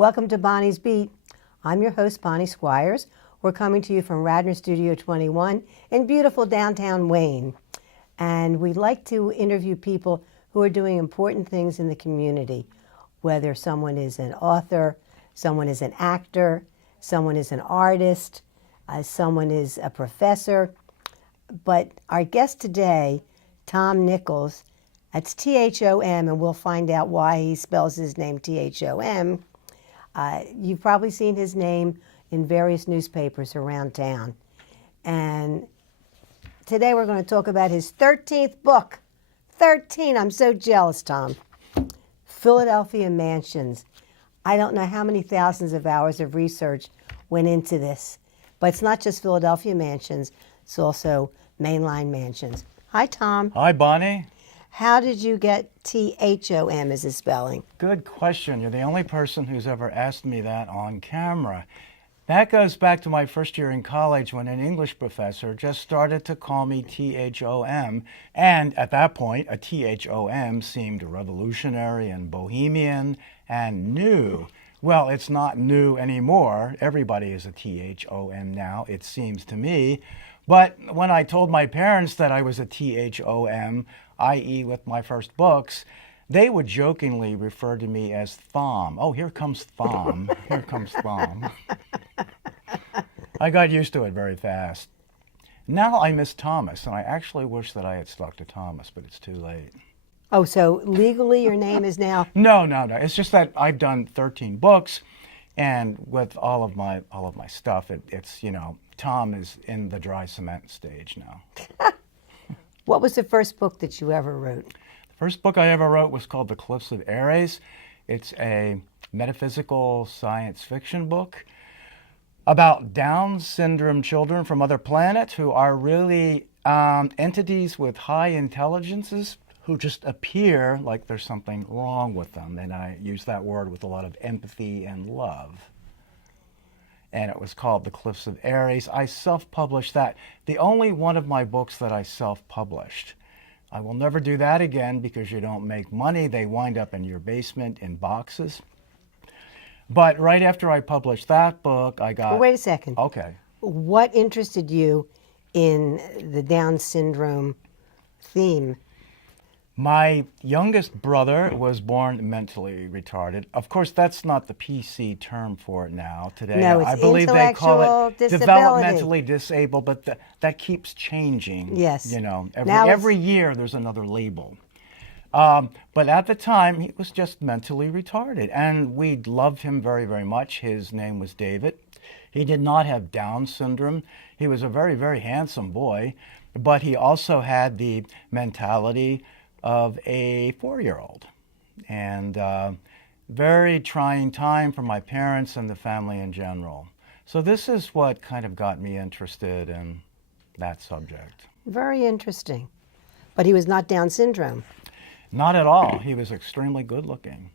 Welcome to Bonnie's Beat. I'm your host, Bonnie Squires. We're coming to you from Radnor Studio 21 in beautiful downtown Wayne. And we'd like to interview people who are doing important things in the community, whether someone is an author, someone is an actor, someone is an artist, someone is a professor. But our guest today, Thom Nichols, that's T-H-O-M, and we'll find out why he spells his name T-H-O-M. You've probably seen his name in various newspapers around town. And today we're going to talk about his 13th book. 13, I'm so jealous, Thom. Philadephia Mansions. I don't know how many thousands of hours of research went into this. But it's not just Philadephia Mansions, it's also mainline mansions. Hi, Thom. Hi, Bonnie. How did you get T-H-O-M as a spelling? Good question. You're the only person who's ever asked me that on camera. That goes back to my first year in college when an English professor just started to call me T-H-O-M. And at that point, a T-H-O-M seemed revolutionary and bohemian and new. Well, it's not new anymore. Everybody is a T-H-O-M now, it seems to me. But when I told my parents that I was a T-H-O-M, i.e. with my first books, they would jokingly refer to me as Thom. Oh, here comes Thom. Here comes Thom. I got used to it very fast. Now I miss Thomas, and I actually wish that I had stuck to Thomas, but it's too late. Oh, so legally your name is now... No. It's just that I've done 13 books, and with all of my stuff, it's, you know, Thom is in the dry cement stage now. What was the first book that you ever wrote? The first book I ever wrote was called The Cliffs of Aries. It's a metaphysical science fiction book about Down syndrome children from other planets who are really entities with high intelligences who just appear like there's something wrong with them. And I use that word with a lot of empathy and love. And it was called The Cliffs of Aries. I self-published that. The only one of my books that I self-published. I will never do that again because you don't make money. They wind up in your basement in boxes. But right after I published that book, I got... Well, wait a second. Okay. What interested you in the Down syndrome theme? My youngest brother was born mentally retarded. Of course, that's not the PC term for it now. Today, No, it's I believe they call it disability. developmentally disabled, but that keeps changing. Yes. You know, every year there's another label. But at the time, he was just mentally retarded, and we loved him very, very much. His name was David. He did not have Down syndrome. He was a very, very handsome boy, but he also had the mentality of a 4-year-old. And very trying time for my parents and the family in general. So this is what kind of got me interested in that subject. Very interesting. But he was not Down syndrome. Not at all. He was extremely good looking.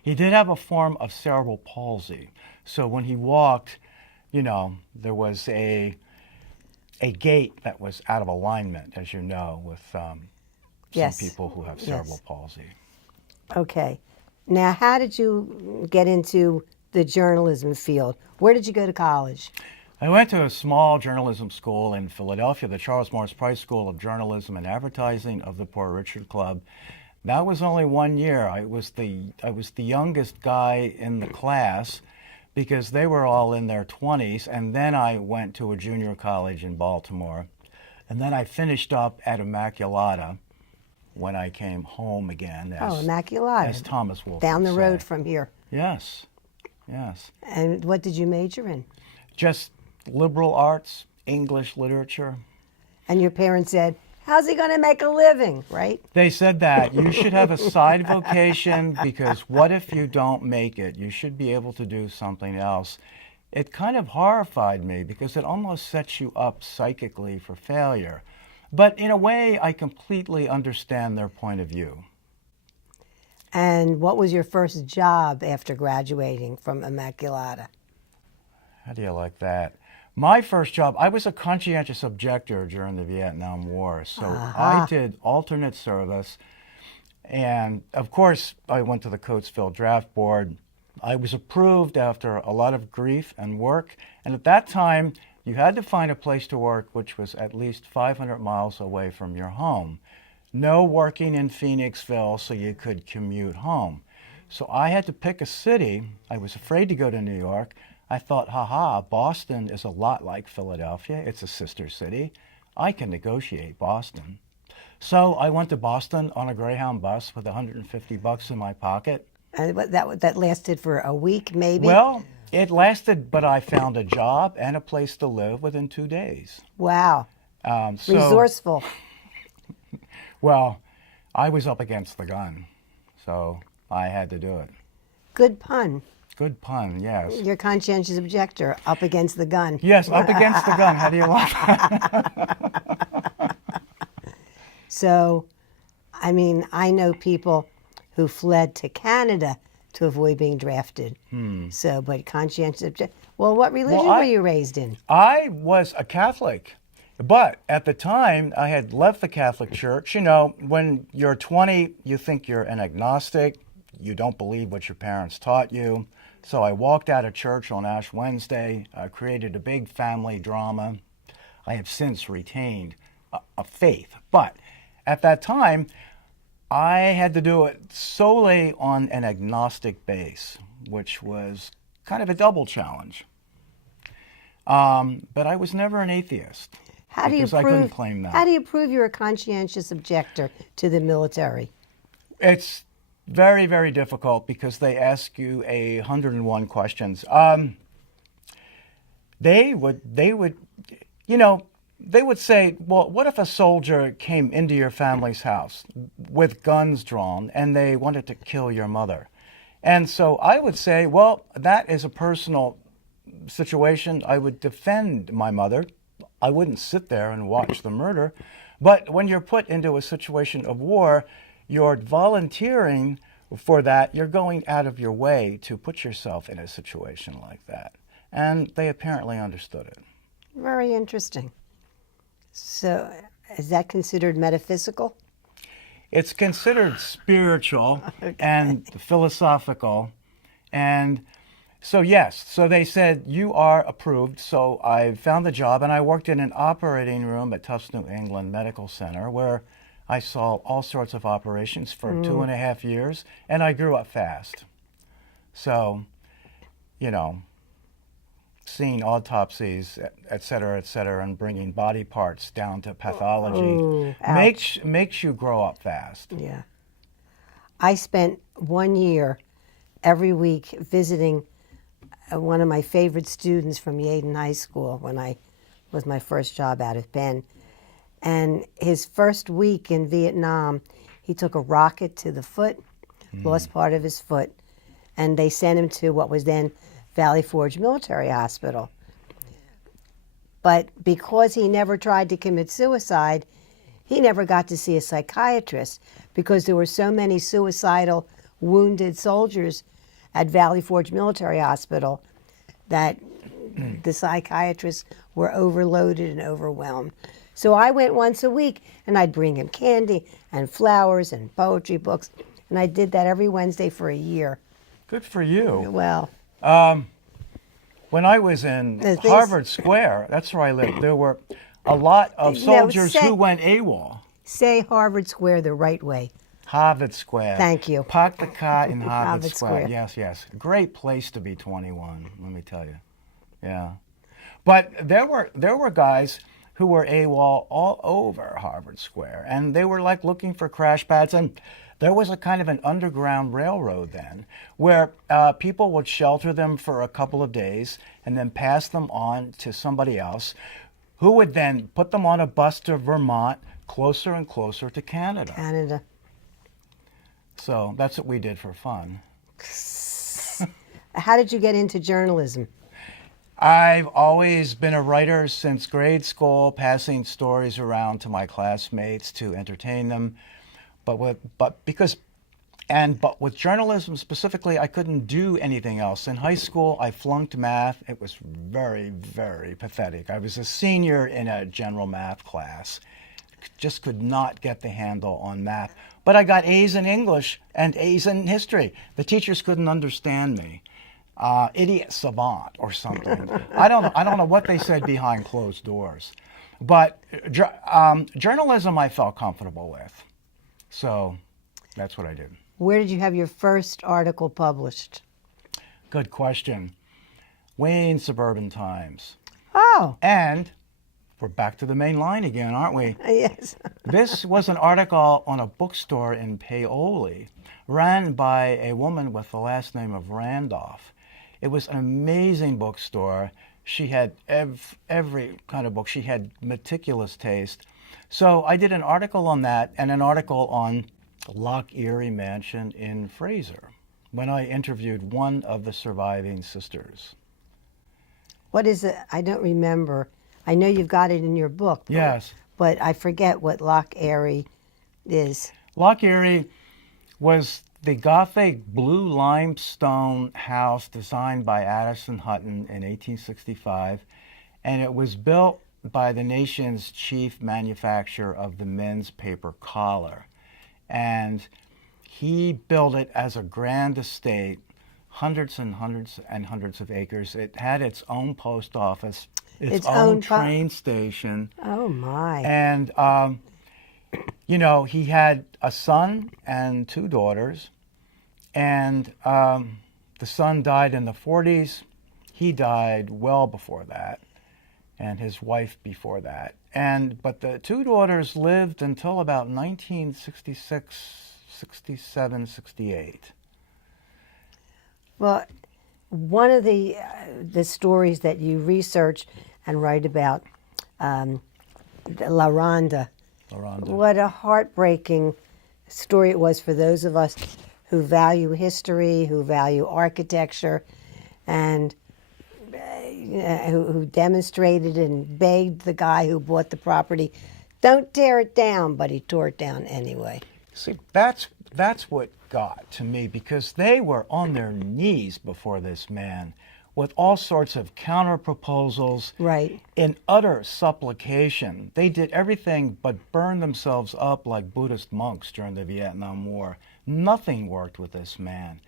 He did have a form of cerebral palsy. So when he walked, you know, there was a gait that was out of alignment, as you know, with some people who have cerebral palsy. Okay. Now, how did you get into the journalism field? Where did you go to college? I went to a small journalism school in Philadephia, the Charles Morris Price School of Journalism and Advertising of the Poor Richard Club. That was only 1 year. I was the youngest guy in the class because they were all in their 20s, and then I went to a junior college in Baltimore. And then I finished up at Immaculata when I came home again. Immaculata. As Thomas Wolfe down the would road say. from here. Yes. And what did you major in? Just liberal arts, English literature. And your parents said, how's he going to make a living, right? They said that. You should have a side vocation because what if you don't make it? You should be able to do something else. It kind of horrified me because it almost sets you up psychically for failure. But in a way, I completely understand their point of view. And what was your first job after graduating from Immaculata? How do you like that? My first job, I was a conscientious objector during the Vietnam War. So I did alternate service. And of course, I went to the Coatesville Draft Board. I was approved after a lot of grief and work. And at that time, you had to find a place to work which was at least 500 miles away from your home. No working in Phoenixville so you could commute home. So I had to pick a city. I was afraid to go to New York. I thought, Boston is a lot like Philadelphia. It's a sister city. I can negotiate Boston. So I went to Boston on a Greyhound bus with $150 in my pocket. And that lasted for a week, maybe? Well, it lasted, but I found a job and a place to live within 2 days. Wow. So, Resourceful. well, I was up against the gun, so I had to do it. Good pun. Good pun, yes. Your conscientious objector, up against the gun. Yes, up against the gun. How do you like that? So, I mean, I know people who fled to Canada to avoid being drafted. So, but conscientious objector. Well, what religion were you raised in? I was a Catholic, but at the time I had left the Catholic Church. You know, when you're 20, you think you're an agnostic. You don't believe what your parents taught you. So I walked out of church on Ash Wednesday, created a big family drama. I have since retained a faith, but at that time, I had to do it solely on an agnostic base, which was kind of a double challenge. But I was never an atheist because I couldn't claim that. How do you prove you're a conscientious objector to the military? It's very, very difficult because they ask you 101 questions. They would, you know, they would say, well, what if a soldier came into your family's house with guns drawn and they wanted to kill your mother? And so I would say, well, that is a personal situation. I would defend my mother. I wouldn't sit there and watch the murder. But when you're put into a situation of war, you're volunteering for that. You're going out of your way to put yourself in a situation like that. And they apparently understood it. Very interesting. So, is that considered metaphysical? It's considered spiritual and philosophical. And so, yes, so they said, you are approved. So I found the job, and I worked in an operating room at Tufts New England Medical Center where I saw all sorts of operations for 2.5 years, and I grew up fast. So, you know, seeing autopsies, et cetera, and bringing body parts down to pathology makes you grow up fast. Yeah. I spent 1 year every week visiting one of my favorite students from Yaden High School when I was my first job out of Penn. And his first week in Vietnam, he took a rocket to the foot, lost part of his foot, and they sent him to what was then Valley Forge Military Hospital. But because he never tried to commit suicide, he never got to see a psychiatrist because there were so many suicidal wounded soldiers at Valley Forge Military Hospital that the psychiatrists were overloaded and overwhelmed. So I went once a week, and I'd bring him candy and flowers and poetry books, and I did that every Wednesday for a year. Good for you. Well, when I was in Harvard Square, that's where I lived, there were a lot of soldiers who went AWOL. Say Harvard Square the right way. Harvard Square. Thank you. Park the car in Harvard Square. Yes, yes. Great place to be 21, let me tell you. Yeah. But there were guys who were AWOL all over Harvard Square, and they were like looking for crash pads, and there was a kind of an underground railroad then where people would shelter them for a couple of days and then pass them on to somebody else who would then put them on a bus to Vermont, closer and closer to Canada. Canada. So that's what we did for fun. How did you get into journalism? I've always been a writer since grade school, passing stories around to my classmates to entertain them. But with journalism specifically, I couldn't do anything else. In high school, I flunked math. It was very, very pathetic. I was a senior in a general math class. just could not get the handle on math. But I got A's in English and A's in history. The teachers couldn't understand me. Idiot savant or something. I don't know what they said behind closed doors. But journalism I felt comfortable with. So that's what I did. Where did you have your first article published? Good question. Wayne Suburban Times. Oh. And we're back to the main line again, aren't we? Yes. This was an article on a bookstore in Paoli, ran by a woman with the last name of Randolph. It was an amazing bookstore. She had every kind of book. She had meticulous taste. So I did an article on that and an article on Loch Erie Mansion in Fraser when I interviewed one of the surviving sisters. What is it? I don't remember. I know you've got it in your book. Yes. But I forget what Loch Erie is. Loch Erie was the Gothic blue limestone house designed by Addison Hutton in 1865, and it was built by the nation's chief manufacturer of the men's paper collar. And he built it as a grand estate, hundreds and hundreds and hundreds of acres. It had its own post office, its own train station. Oh, my. And, you know, he had a son and two daughters. And the son died in the 40s. He died well before that, and his wife before that. But the two daughters lived until about 1966, 67, 68. Well, one of the stories that you research and write about, La Ronda. What a heartbreaking story it was for those of us who value history, who value architecture, and who demonstrated and begged the guy who bought the property, don't tear it down, but he tore it down anyway. See, that's what got to me, because they were on their knees before this man with all sorts of counter proposals, right, in utter supplication. They did everything but burn themselves up like Buddhist monks during the Vietnam War. Nothing worked with this man.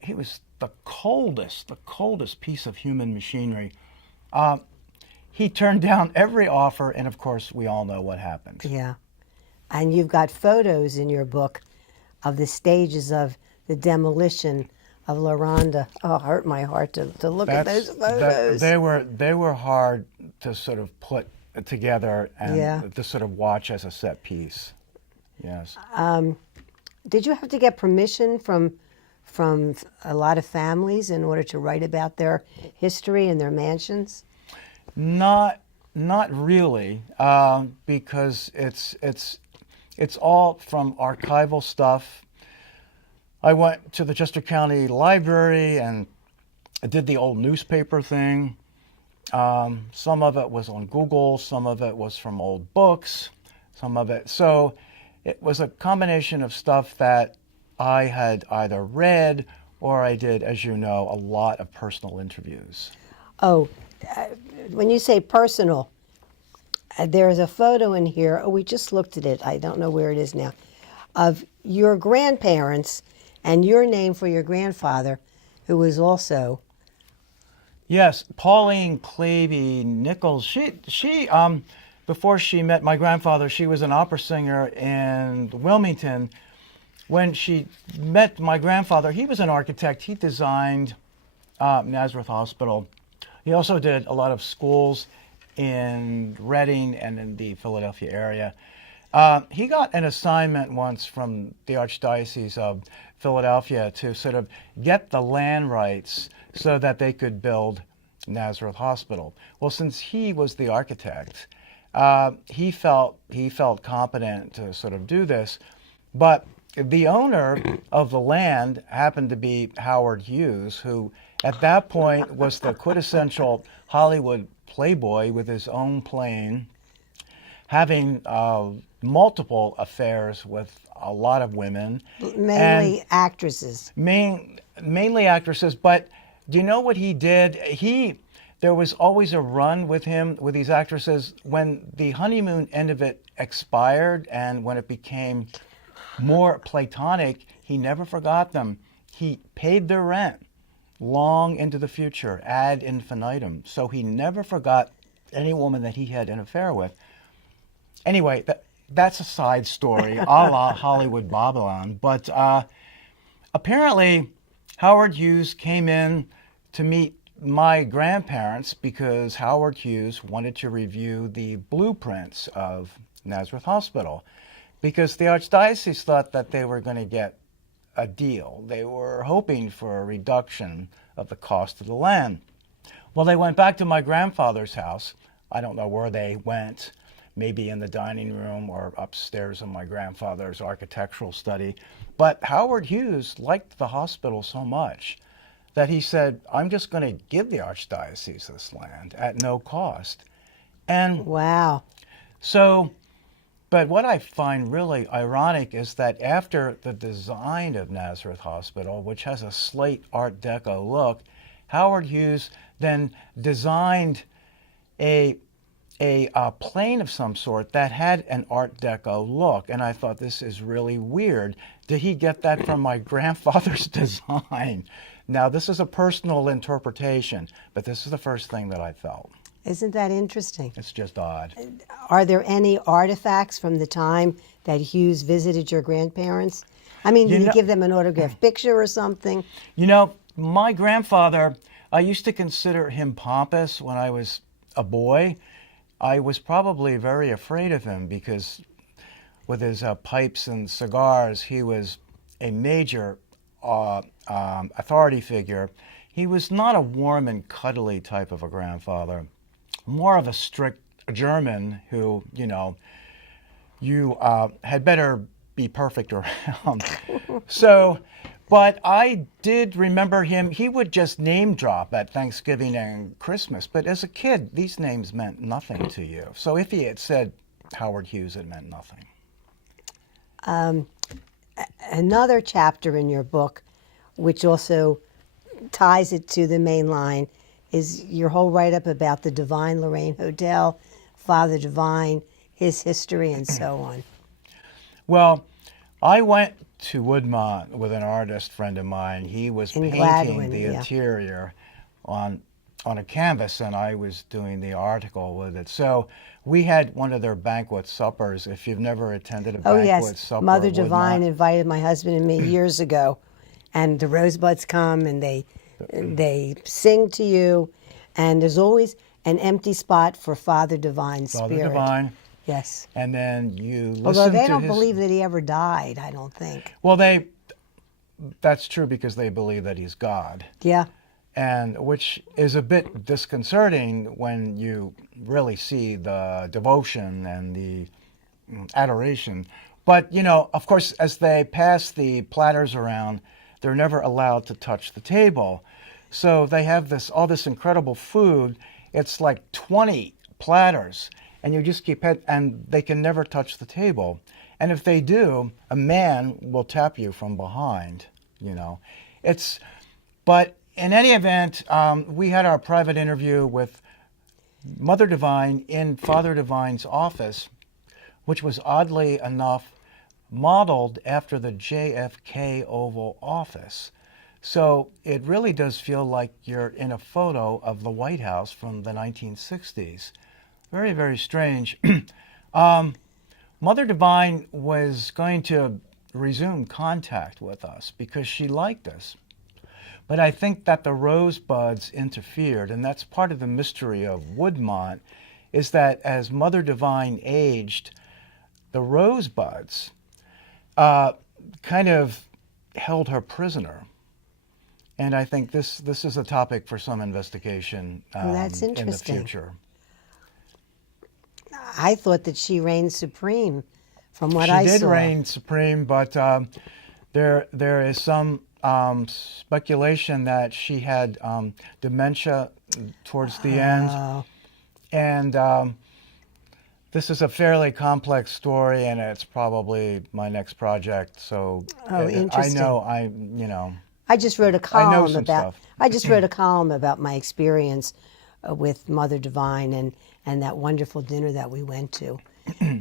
He was the coldest piece of human machinery. He turned down every offer, and of course, we all know what happened. Yeah. And you've got photos in your book of the stages of the demolition of La Ronda. Oh, it hurt my heart to look at those photos. They were hard to sort of put together and to sort of watch as a set piece. Yes. Did you have to get permission from a lot of families in order to write about their history and their mansions? Not really, because it's all from archival stuff. I went to the Chester County Library and I did the old newspaper thing. Some of it was on Google, some of it was from old books, some of it. So it was a combination of stuff that I had either read or I did, as you know, a lot of personal interviews. Oh, when you say personal, there's a photo in here. Oh, we just looked at it. I don't know where it is now. Of your grandparents and your name for your grandfather, who was also... Yes, Pauline Clavey Nichols. She before she met my grandfather, she was an opera singer in Wilmington. When she met my grandfather, he was an architect. He designed Nazareth Hospital. He also did a lot of schools in Reading and in the Philadephia area. He got an assignment once from the Archdiocese of Philadelphia to sort of get the land rights so that they could build Nazareth Hospital. Well, since he was the architect, he felt competent to sort of do this, but the owner of the land happened to be Howard Hughes, who at that point was the quintessential Hollywood playboy with his own plane, having multiple affairs with a lot of women. Mainly actresses. Mainly actresses, but do you know what he did? there was always a run with him, with these actresses. When the honeymoon end of it expired and when it became more platonic, he never forgot them. He paid their rent long into the future, ad infinitum. So he never forgot any woman that he had an affair with. Anyway, that's a side story, a la Hollywood Babylon. But apparently, Howard Hughes came in to meet my grandparents because Howard Hughes wanted to review the blueprints of Nazareth Hospital, because the Archdiocese thought that they were going to get a deal. They were hoping for a reduction of the cost of the land. Well, they went back to my grandfather's house. I don't know where they went, maybe in the dining room or upstairs in my grandfather's architectural study. But Howard Hughes liked the hospital so much that he said, I'm just going to give the Archdiocese this land at no cost. And Wow. so, but what I find really ironic is that after the design of Nazareth Hospital, which has a slate Art Deco look, Howard Hughes then designed a plane of some sort that had an Art Deco look. And I thought, this is really weird. Did he get that from my grandfather's design? Now, this is a personal interpretation, but this is the first thing that I felt. Isn't that interesting? It's just odd. Are there any artifacts from the time that Hughes visited your grandparents? I mean, did he give them an autographed picture or something? You know, my grandfather, I used to consider him pompous when I was a boy. I was probably very afraid of him because with his pipes and cigars, he was a major authority figure. He was not a warm and cuddly type of a grandfather, more of a strict German who, you know, you had better be perfect around. So, but I did remember him. He would just name drop at Thanksgiving and Christmas. But as a kid, these names meant nothing to you. So if he had said Howard Hughes, it meant nothing. Another chapter in your book, which also ties it to the main line, is your whole write-up about the Divine Lorraine Hotel, Father Divine, his history, and so on. Well, I went to Woodmont with an artist friend of mine. He was In painting Gladwin, the yeah. interior on a canvas, and I was doing the article with it. So we had one of their banquet suppers. If you've never attended a Oh, banquet yes. supper, Mother at Divine Woodmont, invited my husband and me years ago, and the Rosebuds come and they sing to you, and there's always an empty spot for Father Divine's Father spirit. Divine, Yes. and then you listen Although they to don't his... believe that he ever died, I don't think. Well, that's true because they believe that he's God. Yeah. And which is a bit disconcerting when you really see the devotion and the adoration. But, you know, of course, as they pass the platters around, they're never allowed to touch the table. So they have all this incredible food. It's like 20 platters, and you just keep it, and they can never touch the table. And if they do, a man will tap you from behind, you know. But in any event, we had our private interview with Mother Divine in Father Divine's office, which was oddly enough modeled after the JFK Oval Office. So it really does feel like you're in a photo of the White House from the 1960s. Very, very strange. Mother Divine was going to resume contact with us because she liked us. But I think that the Rosebuds interfered, and that's part of the mystery of Woodmont, is that as Mother Divine aged, the Rosebuds kind of held her prisoner. And I think this is a topic for some investigation That's in the interesting. future. I thought that she reigned supreme from what I saw. She did reign supreme, but there is some speculation that she had dementia towards the end. And this is a fairly complex story, and it's probably my next project. So interesting. I I just wrote a I know column some about. stuff. I just wrote a column about my experience with Mother Divine and that wonderful dinner that we went to.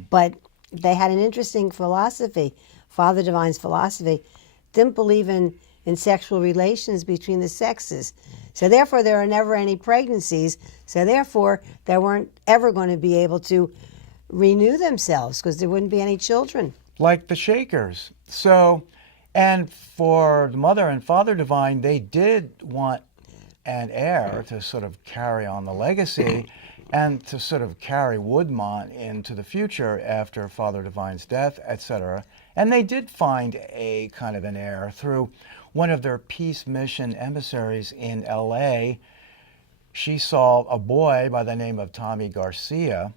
But they had an interesting philosophy. Father Divine's philosophy didn't believe in sexual relations between the sexes. So therefore, there are never any pregnancies. So therefore, they weren't ever going to be able to renew themselves because there wouldn't be any children. Like the Shakers. So, and for the Mother and Father Divine, they did want an heir to sort of carry on the legacy and to sort of carry Woodmont into the future after Father Divine's death, etc. And they did find a kind of an heir through one of their peace mission emissaries in LA. She saw a boy by the name of Tommy Garcia.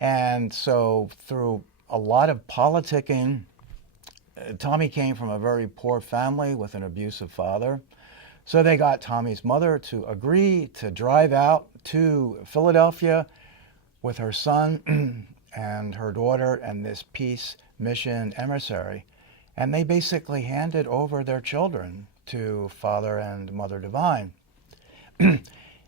And so through a lot of politicking, Tommy came from a very poor family with an abusive father. So they got Tommy's mother to agree to drive out to Philadephia with her son and her daughter and this peace mission emissary. And they basically handed over their children to Father and Mother Divine.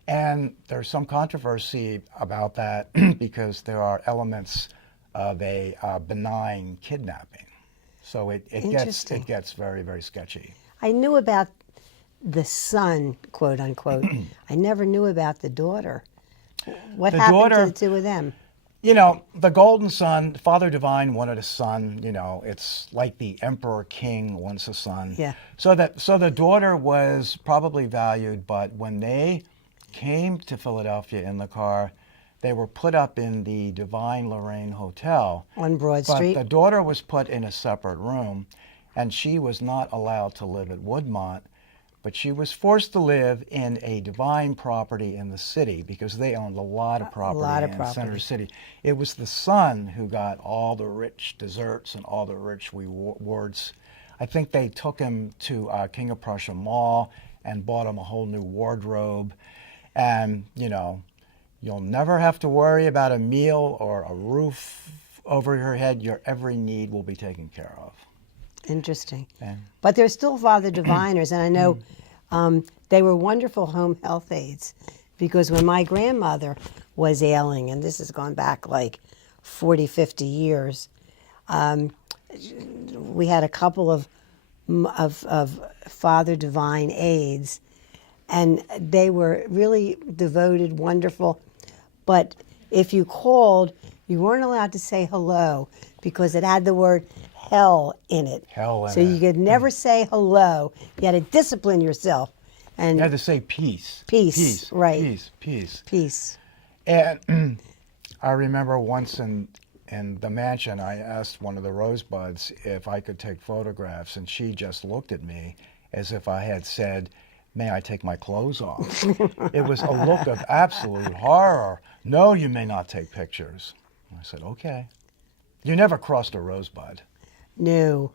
And there's some controversy about that because there are elements of a benign kidnapping. So it gets very, very sketchy. I knew about the son, quote unquote. I never knew about the daughter. What happened to the two of them? You know, the golden son, Father Divine wanted a son. You know, it's like the emperor king wants a son. Yeah. So the daughter was probably valued, but when they came to Philadephia in the car, they were put up in the Divine Lorraine Hotel. On Broad Street? But the daughter was put in a separate room, and she was not allowed to live at Woodmont, but she was forced to live in a Divine property in the city because they owned a lot of property in Center City. It was the son who got all the rich desserts and all the rich rewards. I think they took him to King of Prussia Mall and bought him a whole new wardrobe. And, you know, you'll never have to worry about a meal or a roof over your head. Your every need will be taken care of. Interesting. And but they're still Father Diviners, and I know they were wonderful home health aides because when my grandmother was ailing, and this has gone back like 40, 50 years, we had a couple of Father Divine aides, and they were really devoted, wonderful. But if you called, you weren't allowed to say hello because it had the word hell in it. Hell in so it. you could never say hello. You had to discipline yourself. And you had to say peace. Peace, right. Peace, peace. Peace. And I remember once in the mansion, I asked one of the Rosebuds if I could take photographs, and she just looked at me as if I had said, "May I take my clothes off?" It was a look of absolute horror. "No, you may not take pictures." I said, "Okay." You never crossed a Rosebud. No.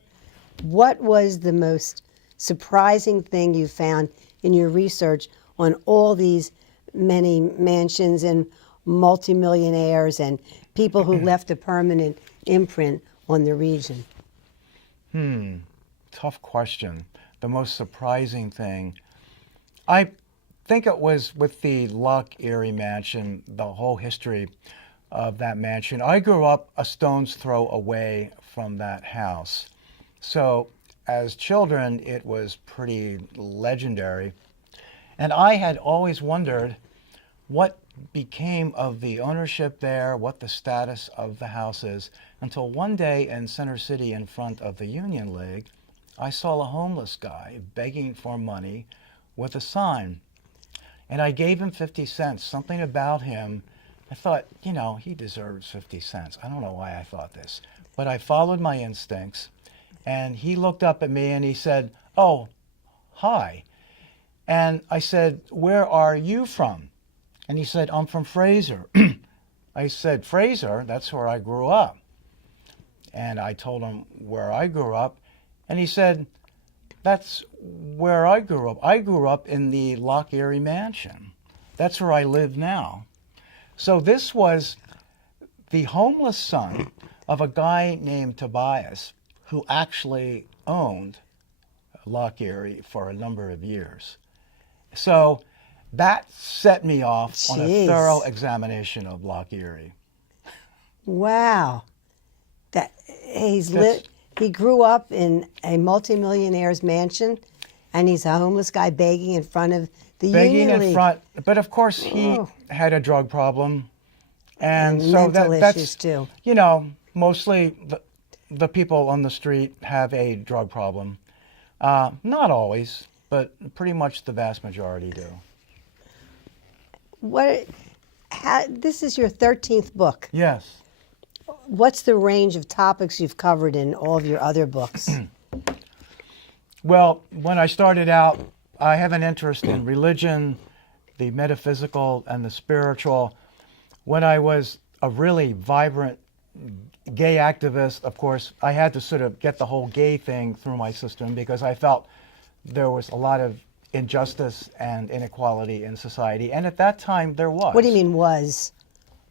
What was the most surprising thing you found in your research on all these many mansions and multimillionaires and people who left a permanent imprint on the region? Tough question. The most surprising thing, I think it was with the Loch Erie mansion, the whole history of that mansion. I grew up a stone's throw away from that house. So as children, it was pretty legendary. And I had always wondered what became of the ownership there, what the status of the house is, until one day in Center City in front of the Union League, I saw a homeless guy begging for money with a sign. And I gave him 50 cents, something about him. I thought, you know, he deserves 50 cents. I don't know why I thought this, but I followed my instincts, and he looked up at me and he said, "Oh, hi." And I said, "Where are you from?" And he said, "I'm from Fraser." I said, "Fraser? That's where I grew up." And I told him where I grew up, and he said, "That's where I grew up. I grew up in the Loch Erie mansion. That's where I live now." So this was the homeless son of a guy named Tobias who actually owned Loch Erie for a number of years. So that set me off on a thorough Jeez. examination of Loch Erie. Wow. That That's he grew up in a multimillionaire's mansion, and he's a homeless guy begging in front of the begging Union in League. front, but of course he Oh, had a drug problem, and and so mental issues that's, too. you know, mostly the people on the street have a drug problem. Not always, but pretty much the vast majority do. What? This is your 13th book. Yes. What's the range of topics you've covered in all of your other books? Well, when I started out, I have an interest in religion, the metaphysical, and the spiritual. When I was a really vibrant gay activist, of course, I had to sort of get the whole gay thing through my system because I felt there was a lot of injustice and inequality in society. And at that time, there was. What do you mean was?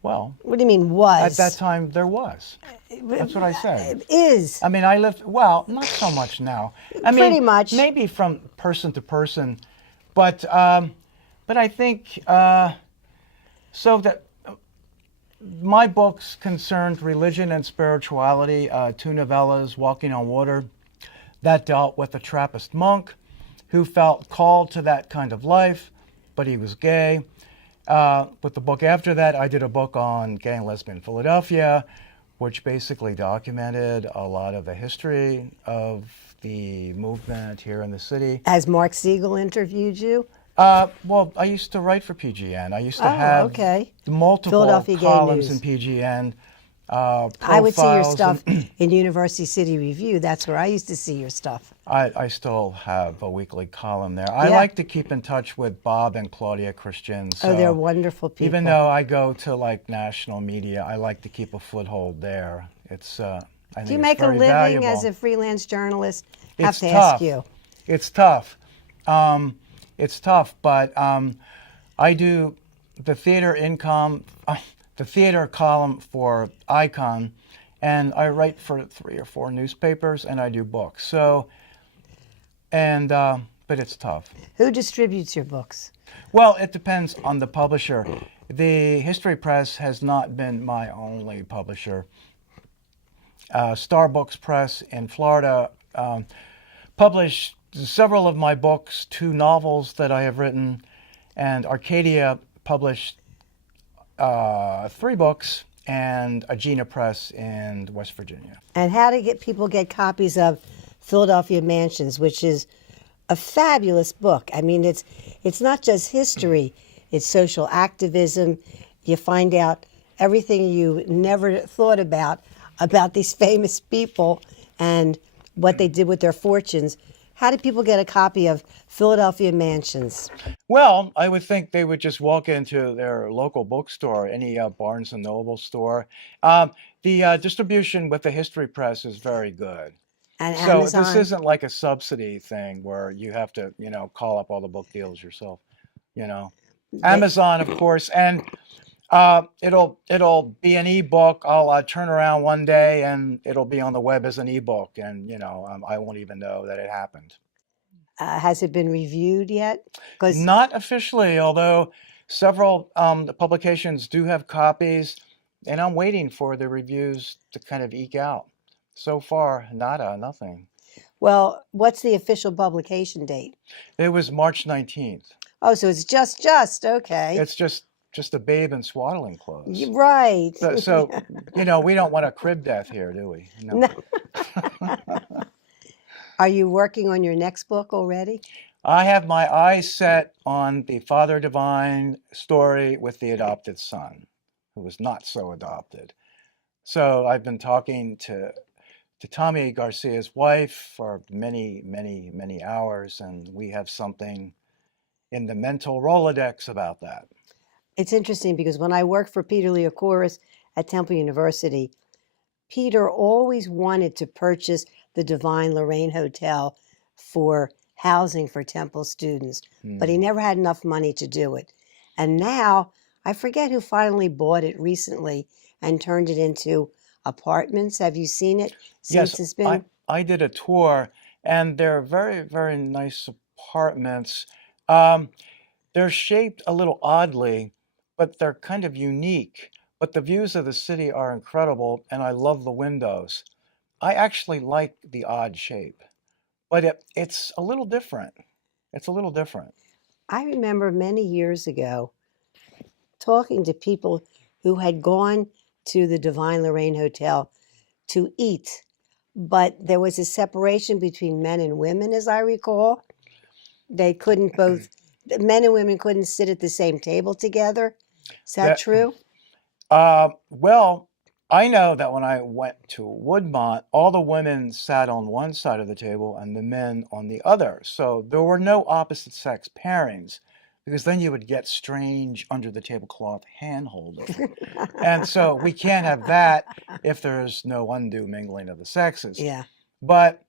Well, What do you mean was? at that time, there was. That's what I said. Is. I mean, I lived, well, not so much now. I mean, Pretty much. maybe from person to person, but I think so that my books concerned religion and spirituality. Two novellas, Walking on Water, that dealt with a Trappist monk who felt called to that kind of life, but he was gay. With the book after that, I did a book on gay and lesbian Philadephia, which basically documented a lot of the history of the movement here in the city. Has Mark Siegel interviewed you? Well, I used to write for PGN. I used to Oh, have okay. multiple Philadelphia Gay columns News. in PGN. I would see your profiles stuff and- in University City Review. That's where I used to see your stuff. I still have a weekly column there. I Yeah. like to keep in touch with Bob and Claudia Christian. Oh, they're so wonderful people. even though I go to like national media, I like to keep a foothold there. It's I think Do you it's make a very living valuable. as a freelance journalist? I have It's to tough. ask you. It's tough. It's tough, but I do the theater income, the theater column for Icon, and I write for 3 or 4 newspapers, and I do books. So, but it's tough. Who distributes your books? Well, it depends on the publisher. The History Press has not been my only publisher. Star Books Press in Florida published several of my books, 2 novels that I have written, and Arcadia published 3 books, and Agena Press in West Virginia. And how to get people get copies of Philadephia Mansions, which is a fabulous book. I mean, it's not just history; it's social activism. You find out everything you never thought about these famous people and what they did with their fortunes. How do people get a copy of Philadephia Mansions? Well, I would think they would just walk into their local bookstore, any Barnes and Noble store. The distribution with the History Press is very good. And So Amazon. this isn't like a subsidy thing where you have to, call up all the book deals yourself. Amazon, of course, and it'll be an ebook. I'll turn around one day and it'll be on the web as an ebook, and I won't even know that it happened. Has it been reviewed yet? Because Not officially, although several publications do have copies, and I'm waiting for the reviews to kind of eke out. So far, nada, nothing. well, what's the official publication date? It was March 19th. Oh, so it's just okay. It's just a babe in swaddling clothes. Right. So we don't want a crib death here, do we? No. Are you working on your next book already? I have my eyes set on the Father Divine story with the adopted son, who was not so adopted. So I've been talking to Tommy Garcia's wife for many, many, many hours, and we have something in the mental Rolodex about that. It's interesting because when I worked for Peter Leocoris at Temple University, Peter always wanted to purchase the Divine Lorraine Hotel for housing for Temple students, but he never had enough money to do it. And now, I forget who finally bought it recently and turned it into apartments. Have you seen it since Yes, it's been? I did a tour, and they're very, very nice apartments. Um, They're shaped a little oddly, but they're kind of unique. But the views of the city are incredible, and I love the windows. I actually like the odd shape, but it's a little different. It's a little different. I remember many years ago talking to people who had gone to the Divine Lorraine Hotel to eat, but there was a separation between men and women, as I recall. They couldn't both, the men and women couldn't sit at the same table together. Is that That true? well, I know that when I went to Woodmont, all the women sat on one side of the table and the men on the other. So there were no opposite sex pairings because then you would get strange under the tablecloth hand holding. And so we can't have that if there's no undue mingling of the sexes. Yeah. But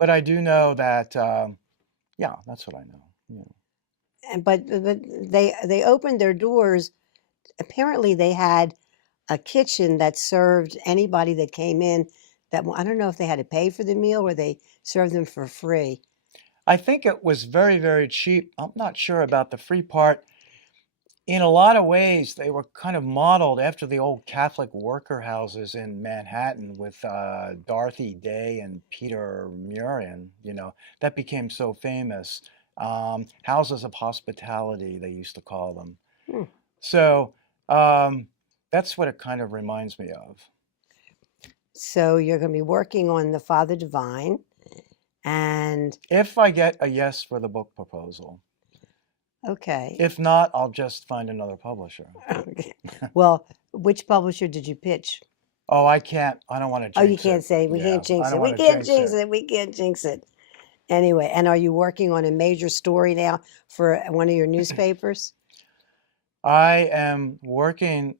I do know that yeah, that's what I know. Yeah. But they opened their doors. Apparently, they had a kitchen that served anybody that came in. That I don't know if they had to pay for the meal or they served them for free. I think it was very, very cheap. I'm not sure about the free part. In a lot of ways, they were kind of modeled after the old Catholic worker houses in Manhattan with Dorothy Day and Peter Murian, that became so famous. Houses of hospitality, they used to call them. Hmm. So that's what it kind of reminds me of. So you're going to be working on the Father Divine, and If I get a yes for the book proposal. okay. If not, I'll just find another publisher. Okay. Well, which publisher did you pitch? Oh, I can't. I don't want to jinx Oh, you can't say. We Yeah, can't jinx I it. don't We want to can't jinx jinx it. it. We can't jinx it. Anyway, and are you working on a major story now for one of your newspapers? I am working.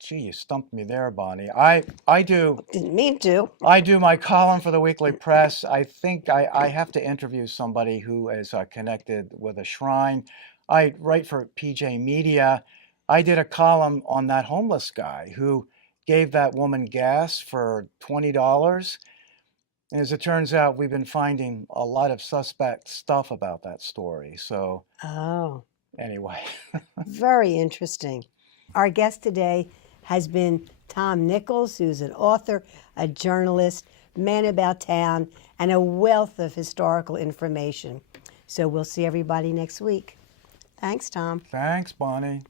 Gee, you stumped me there, Bonnie. I do Didn't mean to. I do my column for the Weekly Press. I think I have to interview somebody who is connected with a shrine. I write for PJ Media. I did a column on that homeless guy who gave that woman gas for $20. And as it turns out, we've been finding a lot of suspect stuff about that story. So Oh, anyway, very interesting. Our guest today has been Thom Nichols, who's an author, a journalist, man about town, and a wealth of historical information. So we'll see everybody next week. Thanks, Thom. thanks, Bonnie.